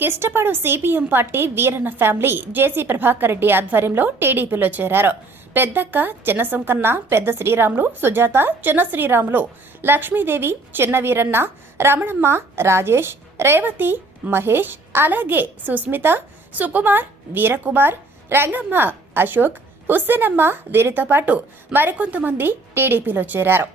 కిష్టపాడు CPM party Veeranna family జేసీ ప్రభాకర్ రెడ్డి ఆధ్వర్యంలో టీడీపీలో చేరారు. పెద్దక్క, చిన్న సుంకన్న, పెద్ద శ్రీరాములు, సుజాత, చిన్న శ్రీరాములు, లక్ష్మీదేవి, చిన్న వీరన్న, రమణమ్మ, రాజేష్, రేవతి, మహేష్, అలాగే సుస్మిత, సుకుమార్, వీరకుమార్, రంగమ్మ, అశోక్, హుస్సేనమ్మ వీరితో పాటు మరికొంతమంది టీడీపీలో చేరారు.